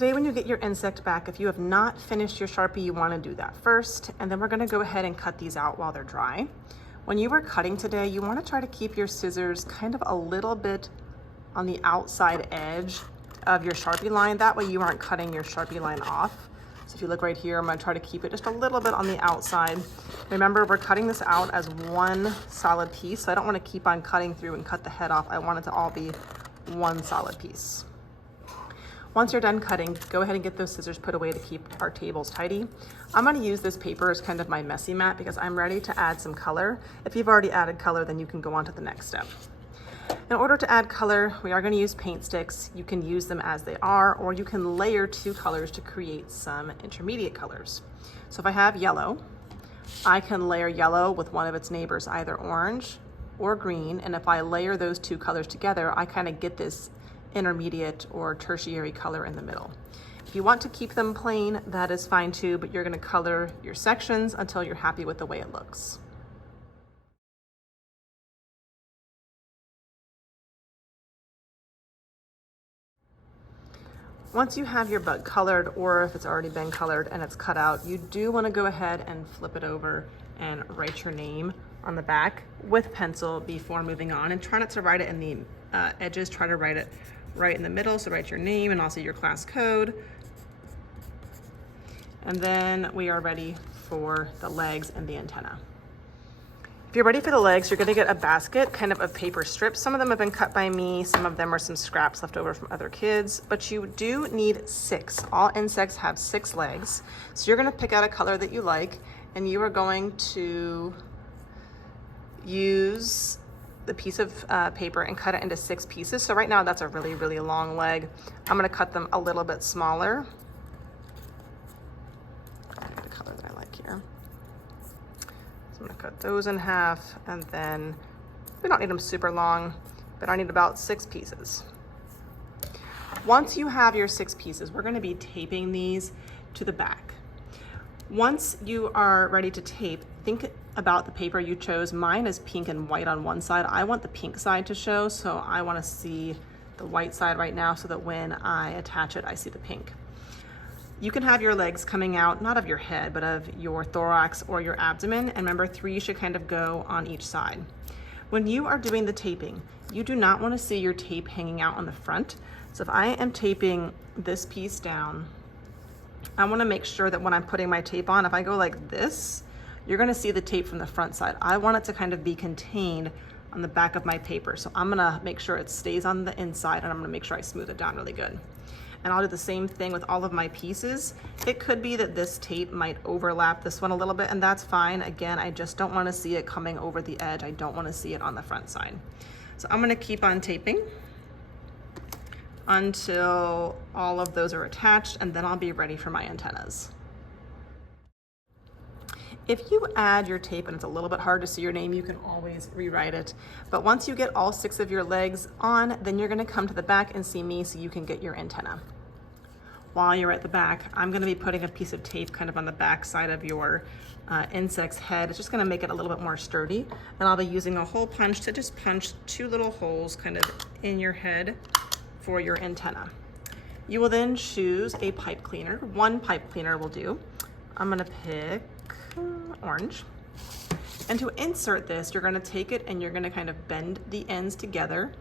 Today when you get your insect back, if you have not finished your Sharpie, you want to do that first, and then we're going to go ahead and cut these out while they're dry. When you are cutting today, you want to try to keep your scissors kind of a little bit on the outside edge of your Sharpie line. That way you aren't cutting your Sharpie line off. So if you look right here, I'm going to try to keep it just a little bit on the outside. Remember, we're cutting this out as one solid piece, so I don't want to keep on cutting through and cut the head off. I want it to all be one solid piece. Once you're done cutting, go ahead and get those scissors put away to keep our tables tidy. I'm going to use this paper as kind of my messy mat because I'm ready to add some color. If you've already added color, then you can go on to the next step. In order to add color, we are going to use paint sticks. You can use them as they are, or you can layer two colors to create some intermediate colors. So if I have yellow, I can layer yellow with one of its neighbors, either orange or green. And if I layer those two colors together, I kind of get this intermediate or tertiary color in the middle. If you want to keep them plain, that is fine too, but you're going to color your sections until you're happy with the way it looks. Once you have your bug colored, or if it's already been colored and it's cut out, you do want to go ahead and flip it over and write your name on the back with pencil before moving on, and try not to write it in the edges. Try to write it right in the middle. So write your name and also your class code. And then we are ready for the legs and the antenna. If you're ready for the legs, you're going to get a basket kind of paper strips. Some of them have been cut by me. Some of them are some scraps left over from other kids, but you do need 6. All insects have 6 legs. So you're going to pick out a color that you like, and you are going to use the piece of paper and cut it into 6 pieces. So right now that's a really, really long leg. I'm going to cut them a little bit smaller. I'll get a color that I like here. So I'm going to cut those in half, and then we don't need them super long, but I need about 6 pieces. Once you have your 6 pieces, we're going to be taping these to the back. Once you are ready to tape, think about the paper you chose. Mine is pink and white on one side. I want the pink side to show, so I want to see the white side right now so that when I attach it, I see the pink. You can have your legs coming out, not of your head, but of your thorax or your abdomen. And remember, 3 should kind of go on each side. When you are doing the taping, you do not want to see your tape hanging out on the front. So if I am taping this piece down, I want to make sure that when I'm putting my tape on, if I go like this, you're going to see the tape from the front side. I want it to kind of be contained on the back of my paper. So I'm going to make sure it stays on the inside, and I'm going to make sure I smooth it down really good. And I'll do the same thing with all of my pieces. It could be that this tape might overlap this one a little bit, and that's fine. Again, I just don't want to see it coming over the edge. I don't want to see it on the front side. So I'm going to keep on taping until all of those are attached, and then I'll be ready for my antennas. If you add your tape and it's a little bit hard to see your name, you can always rewrite it. But once you get all 6 of your legs on, then you're going to come to the back and see me so you can get your antenna. While you're at the back, I'm going to be putting a piece of tape kind of on the back side of your insect's head. It's just going to make it a little bit more sturdy. And I'll be using a hole punch to just punch 2 little holes kind of in your head for your antenna. You will then choose a pipe cleaner. 1 pipe cleaner will do. I'm going to pick orange. And to insert this, you're going to take it and you're going to kind of bend the ends together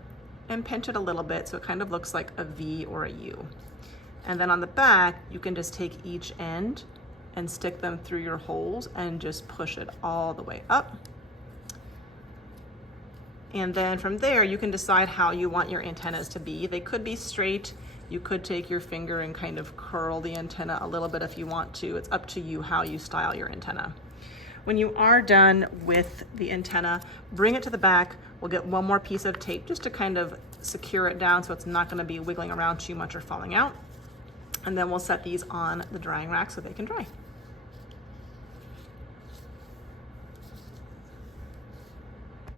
and pinch it a little bit so it kind of looks like a V or a U. And then on the back, you can just take each end and stick them through your holes and just push it all the way up. And then from there, you can decide how you want your antennas to be. They could be straight. You could take your finger and kind of curl the antenna a little bit if you want to. It's up to you how you style your antenna. When you are done with the antenna, bring it to the back. We'll get 1 more piece of tape just to kind of secure it down so it's not going to be wiggling around too much or falling out. And then we'll set these on the drying rack so they can dry.